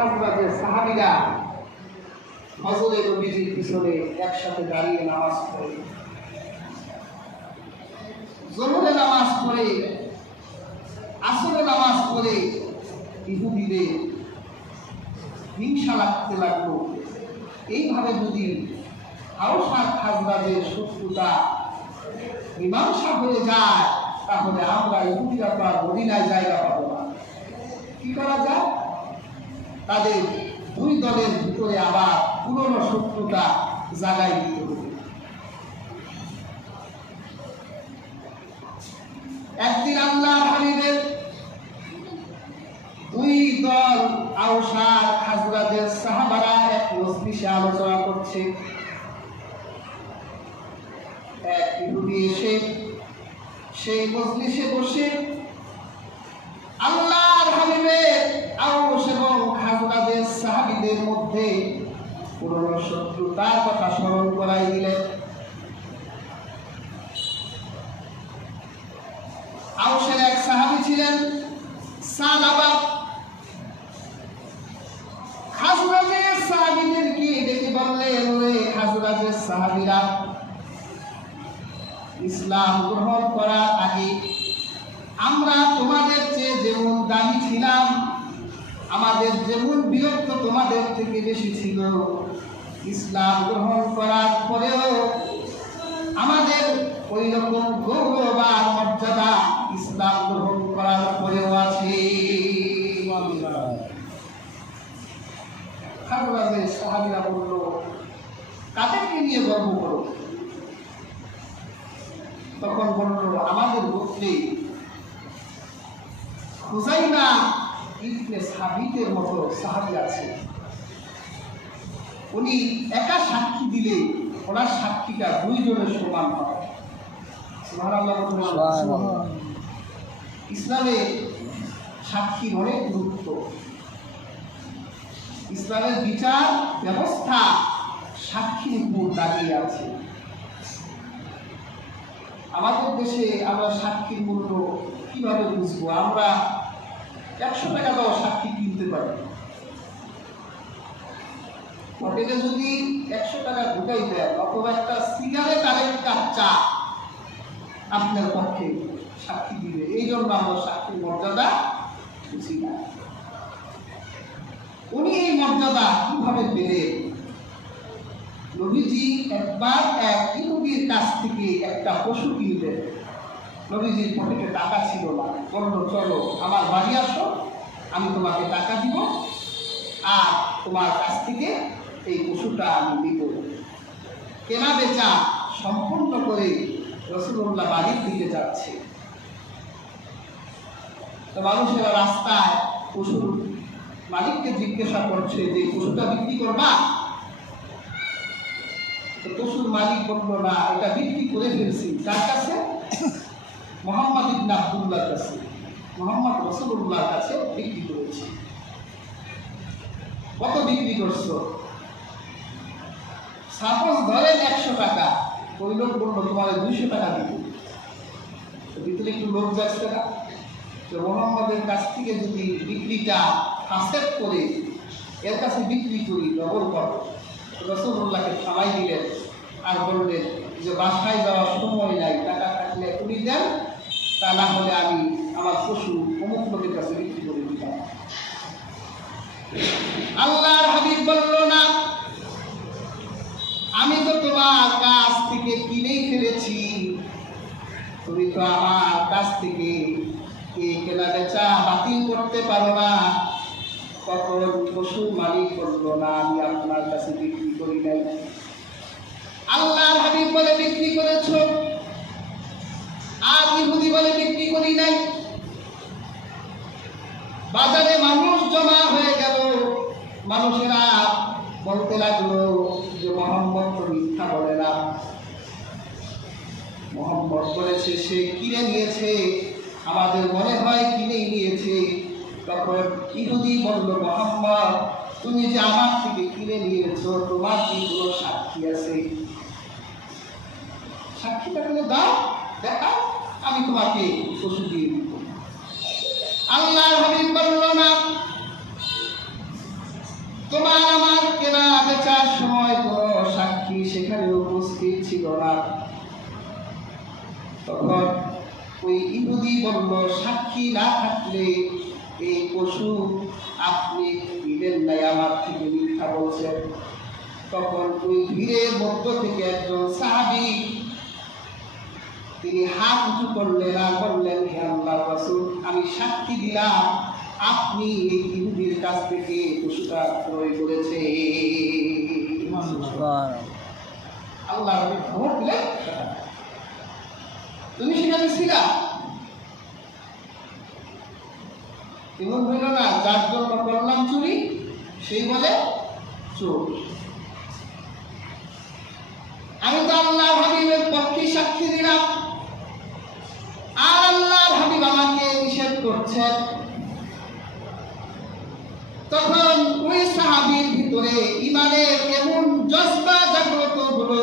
খাজরাজের সাহাবীরা হযরত নবীজির পিছনে একসাথে দাঁড়িয়ে নামাজ পড়ে, জোহরে নামাজ পড়ে, আসরে নামাজ পড়ে ইহুদিদের হিংসা লাগতে লাগলো। এইভাবে যদি আওস আর খাজরাজের শত্রুতা মীমাংসা হয়ে যায়, তাহলে আমরা ইহুদিরা তো আর মদিনায় জায়গা পাবো না। কি করা যায়? তাদের দুই দলের ভিতরে আবার পুরনো শত্রুতা জাগাই দিতে হবে। একদিন আল্লাহর হাবিবের দুই দল আওস আর খাজরাজের সাহাবারা এক মজলিসে আলোচনা করছে। এক ইহুদি এসে সেই মজলিসে বসে আল্লাহর হাবিবের আওস এবং খাজরাজের সাহাবীদের মধ্যে পুরনো শত্রুতার কথা স্মরণ করাই দিলেন। আওসের এক সাহাবী ছিলেন সালাবা। খাজরাজের সাহাবীদেরকে ডেকে বললেন, ওরে খাজরাজের সাহাবীরা, ইসলাম গ্রহণ করার আগে আমরা তোমাদের চেয়ে যেমন দামি ছিলাম, আমাদের যেমন বীরত্ব তোমাদের থেকে বেশি ছিল, ইসলাম গ্রহণ করার পরেও আমাদের ওই রকম গৌরব আর মর্যাদা ইসলাম গ্রহণ করার পরেও আছে। খাজরাজের সাহাবীরা বলল, কাদেরকে নিয়ে গর্ব করো? তখন বলল, আমাদের গোত্রে হুযাইনা ইবনে সাবিতের মতো সাহাবী আছে, উনি একা সাক্ষী দিলে ওনার সাক্ষীটা দুইজনের সমান হয়। সুবহানাল্লাহ। ইসলামে সাক্ষীর অনেক গুরুত্ব। ইসলামের বিচার ব্যবস্থা সাক্ষীর উপর দাঁড়িয়ে আছে। আমাদের দেশে আমরা সাক্ষীর মূল্য কিভাবে বুঝবো? আমরা 100 টাকা দাও সাক্ষী কিনতে পারি। হোটেলে যদি 100 টাকা ঢুকাই দেয়, অথবা একটা সিগারেট আর এক কাপ চা আপনার পক্ষে সাক্ষী দিবে। এই জন্য আমরা সাক্ষীর মর্যাদা বুঝি না। উনি এই মর্যাদা কিভাবে পেলেন? নবীজি একবার এক ইহুদির কাছ থেকে একটা পশু কিনলেন। নবীজির পকেটে টাকা ছিল না। বলল, চলো আমার বাড়ি আসো, আমি তোমাকে টাকা দিব, আর তোমার কাছ থেকে এই পশুটা আমি দিব। কেনা বেচা সম্পূর্ণ করে রাসূলুল্লাহ বাড়ির দিকে যাচ্ছে। তো মানুষেরা রাস্তায় পশুর মালিককে জিজ্ঞাসা করছে যে পশুটা বিক্রি করবা? তো পশুর মালিক বলল, না, এটা বিক্রি করে ফেলছি। কার কাছে? মুহাম্মদ ইবনে আব্দুল্লাহর কাছে, মুহাম্মদ রাসূলুল্লাহর কাছে বিক্রি করেছি। কত বিক্রি করছো? সাপোজ ধরেন 100 টাকা। ওই লোক বলল, তোমার 200 টাকা দিব। ভিতরে একটু লোক যাচ্ছে না? তো মুহাম্মদের কাছ থেকে যদি বিক্রিটা হাসেব করে এর কাছে বিক্রি করি, ডবল করো। রাসূলুল্লাহকে থামাই দিলেন আর বললেন যে বাসায় যাওয়ার সময় নাই, টাকা থাকলে উনি দেন, তা না হলে আমি আমার পশু অমুক লোকের কাছে বিক্রি করে দিতাম। আল্লাহর হাবিব বলল, না, আমি তো তোমার কাছ থেকে কিনেই ফেলেছি, তুমি তো আমার কাছ থেকে এই কেনা বেচা বাতিল করতে পারো না। তখন পশুর মালিক বলল, না, আমি আপনার কাছে বিক্রি করি নাই। আল্লাহর হাবিব বলে, বিক্রি করেছো? আর ইহুদি বলে, বিক্রি করি নাই। বাজারে মানুষ জমা হয়ে গেল। মানুষেরা বলতে লাগলো যে মুহাম্মদ তো মিথ্যা বলে না, মুহাম্মদ বলেছে সে কিনে নিয়েছে, আমাদের মনে হয় কিনেই নিয়েছে। তখন ইহুদি বলল, মুহাম্মদ, তুমি যে আমার থেকে কিনে নিয়েছো, তোমার কি কোনো সাক্ষী আছে? সাক্ষী থাকলে দাও, দেখাও, আমি তোমাকে পশু দিয়ে দিব। আল্লাহর হাবিব বলল, না, সেখানে উপস্থিত ছিল না। তখন ওই ইহুদি বলল, সাক্ষী না থাকলে এই পশু আপনি দিবেন নাই, আমার থেকে মিথ্যা বলছেন। তখন ওই ভিড়ের মধ্য থেকে একজন সাহাবী তিনি হাত উঁচু করলেন আর বললেন, হে আল্লাহর রাসূল, আমি সাক্ষী দিলাম আপনি এই ইহুদির কাছ থেকে পশুটা ক্রয় করেছে। আল্লাহ খবর দিলেন, তুমি সেখানে ছিলা। এমন হইল না যার জন্য করলাম চুরি সেই বলে চোর। আমি তো আল্লাহ হাবিবের পক্ষে সাক্ষী দিলাম, আর আল্লাহ হাবিব আমাকে নিষেধ করছেন। তখন ওই সাহাবীর ভিতরে ইমানের এমন জজবা জাগ্রত হলো,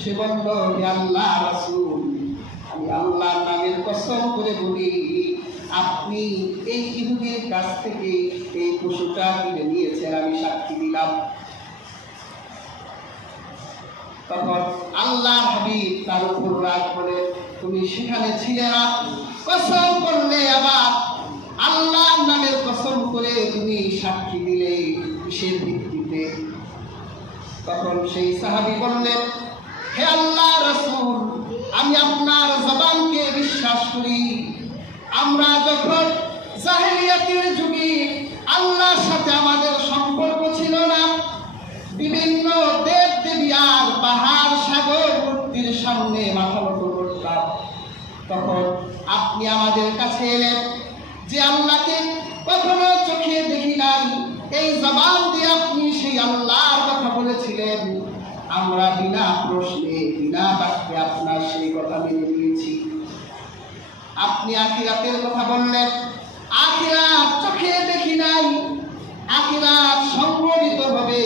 সে বলল, হে আল্লাহ রাসূল, আমি আল্লাহর নামের কসম করে বলি, আপনি এই ইহুদির কাছ থেকে এই পশুটা কিনে নিয়েছেন, আমি সাক্ষী দিলাম। তখন আল্লাহ হাবিব তার উপর রাগ করে, তুমি সেখানে ছিলে না, কসম করলে, আবার আল্লাহর নামের কসম করে তুমি সাক্ষী দিলে, কিসের ভিত্তিতে? তখন সেই সাহাবী বললেন, হে আল্লাহ রাসূল, আমি আপনার জবানকে বিশ্বাস করি। আমরা যখন জাহেলিয়াতের যুগে আল্লাহর সাথে আমাদের সম্পর্ক ছিল না, বিভিন্ন দেব দেবী আর পাহাড় সাগর মূর্তির সামনে মাথা নত করতাম, তখন আপনি আমাদের কাছে এলেন, যে আল্লাহকে কখনো চোখে দেখি নাই, এই জবান দিয়ে আপনি সেই আল্লাহর কথা বলেছিলেন। আমরা বিনা প্রশ্নে বিনা বাক্যে আপনার সেই কথা মেনে নিয়েছি। আপনি আখিরাতের কথা বললেন, আখিরাত চোখে দেখি নাই, আখিরাত সংগঠিত হবে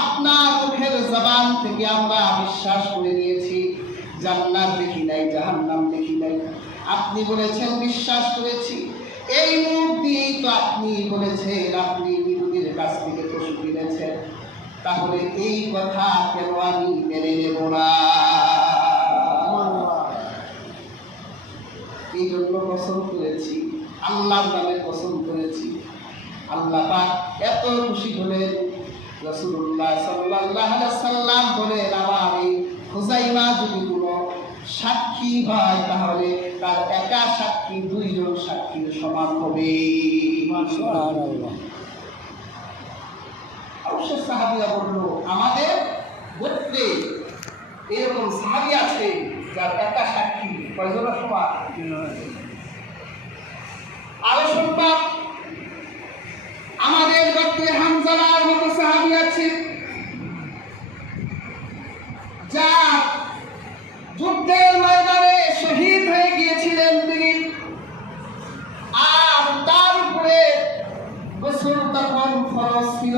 আপনার মুখের জবান থেকে আমরা বিশ্বাস করে নিয়েছি। জান্নাত দেখি নাই, জাহান্নাম দেখি নাই, আপনি বলেছেন বিশ্বাস করেছি। এই মুখ দিয়েই তো আপনি বলেছেন আপনি ইহুদির কাছ থেকে পশু কিনেছেন, তাহলে এই কথা কেন আমি মেনে নেব না? এই জন্য কসম করেছি, আল্লাহর নামে কসম করেছি। আল্লাহ পাক এত খুশি হলেন, রাসূলুল্লাহ সাল্লাল্লাহু আলাইহি সাল্লাম বলেন, আমার এই হুযাইমা যদি কোনো সাক্ষী হয়, তাহলে তার একা সাক্ষী দুইজন সাক্ষীর সমান হবে। মাশাআল্লাহ। অবশ্য সাহাবীরা বলল, আমাদের গোত্রে এরকম সাহাবী আছে যার একা সাক্ষী কয়জনের সমান? আরো শুনবা, আমাদের গোত্রে হামজালার মতো সাহাবী আছে, যা যুদ্ধের ময়দানে শহীদ হয়ে গিয়েছিলেন তিনি, আর তার উপরে গোসল তখন ফরজ ছিল।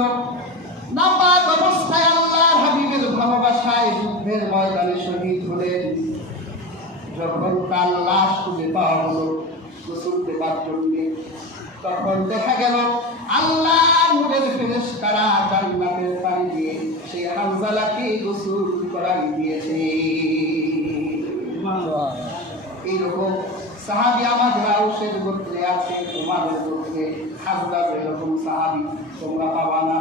নাপাক অবস্থায় আল্লাহর হাবিবের ভালোবাসায় যুদ্ধের ময়দানে শহীদ হলেন। যখন তার লাশ খুঁজে পাওয়া হলো গোসল দেবার জন্য, তখন দেখা গেল আল্লাহর নূরের ফেরেশতারা জান্নাতের পানি দিয়ে সেই হামজালাকে গোসল করাই দিয়েছে। এইরকম সাহাবী আমাদের আউসের গোত্রে আছে, তোমাদের গোত্রে খাজরাজ এরকম সাহাবী তোমরা পাবা না।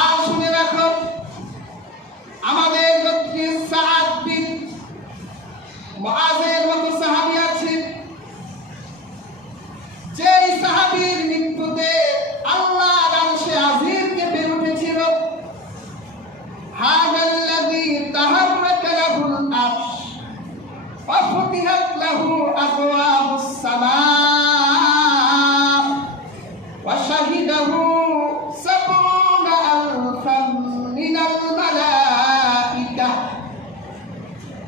আর শুনে রাখো, আমাদের গোত্রে সাদ বিন মুআযের মতো সাহাবী আছে, যেই সাহাবীর মৃত্যুতে আল্লাহর আরশে আজিম কেঁপে উঠেছিল। হাদাল্লাযী তাহাররাকা লাহুল আরশ ওয়া ফুতিহাত লাহু আবওয়াবুস সামাআ ওয়া শাহিদাহু সাবউনা আলফাম মিনাল মালাইকা।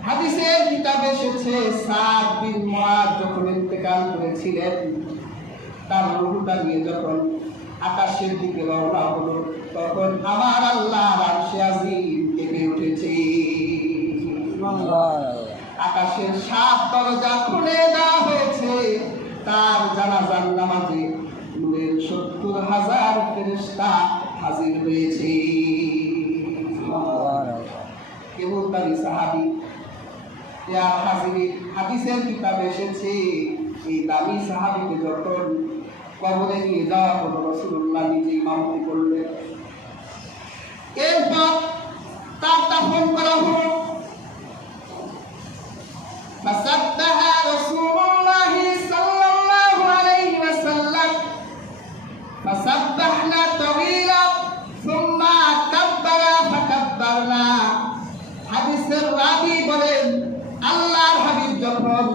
হাদিসের কিতাবে এসেছে, সাদ বিন মুআয যখন ইন্তেকাল করেছিলেন, তার রূহটা নিয়ে যখন আকাশের দিকে রওনা হলো, তখন আমার আল্লাহর আরশে আজিম কেঁপে উঠেছে। আকাশের 7 দরজা খুলে দেওয়া হয়েছে, তার জানাজার নামাজে নূরের 70,000 ফেরেশতা হাজির হয়েছে। কেবল তারই সাহাবী। হাদিসের কিতাবে এসেছে এই দামি সাহাবীকে যখন কবরে নিয়ে যাওয়া হলো, রাসূলুল্লাহ নিজে ইমামতি করলেন। এরপর তার দাফন করা হলো। فسبح رسول الله صلى الله عليه وسلم فسبحنا طويلا ثم كبر فكبرنا। হাদিসের রাবী বলেন আল্লাহর হাবিব যখন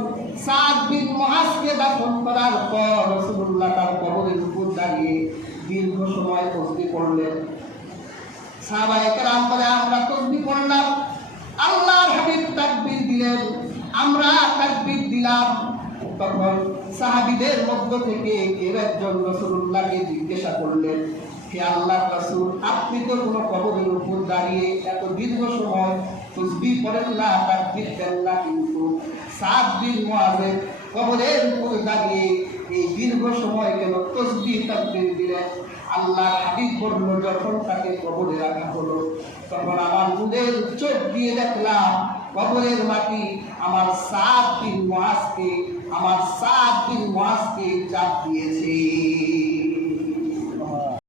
সাদ বিন মুআজকে দাফন করার পর রাসূলুল্লাহ তার কবরের উপর দাঁড়িয়ে দীর্ঘ সময় তাসবিহ করলেন। সাহাবায়ে কেরাম বলে আমরা তাসবিহ করলাম, আল্লাহর হাবিব তাকবীর দিলেন, আমরা তাকবীর দিলাম। তখন সাহাবীদের মধ্য থেকে কেউ একজন রাসূলুল্লাহকে জিজ্ঞাসা করলেন, হে আল্লাহর রাসূল, আপনি তো কোনো কবরের উপর দাঁড়িয়ে এত দীর্ঘ সময় তাসবিহ করেন না, তাকবীর দেন না, কিন্তু সাদ বিন মুআজের কবরের উপর দাঁড়িয়ে এই দীর্ঘ সময় কেন তাসবিহ তাকবীর দিলেন? আল্লাহর হাবিব বলল, যখন তাকে কবরে রাখা হলো তখন আমার মুদের চোখ দিয়ে দেখলাম কবরের মাটি আমার সাদ বিন মুআজকে চাপ দিয়েছে।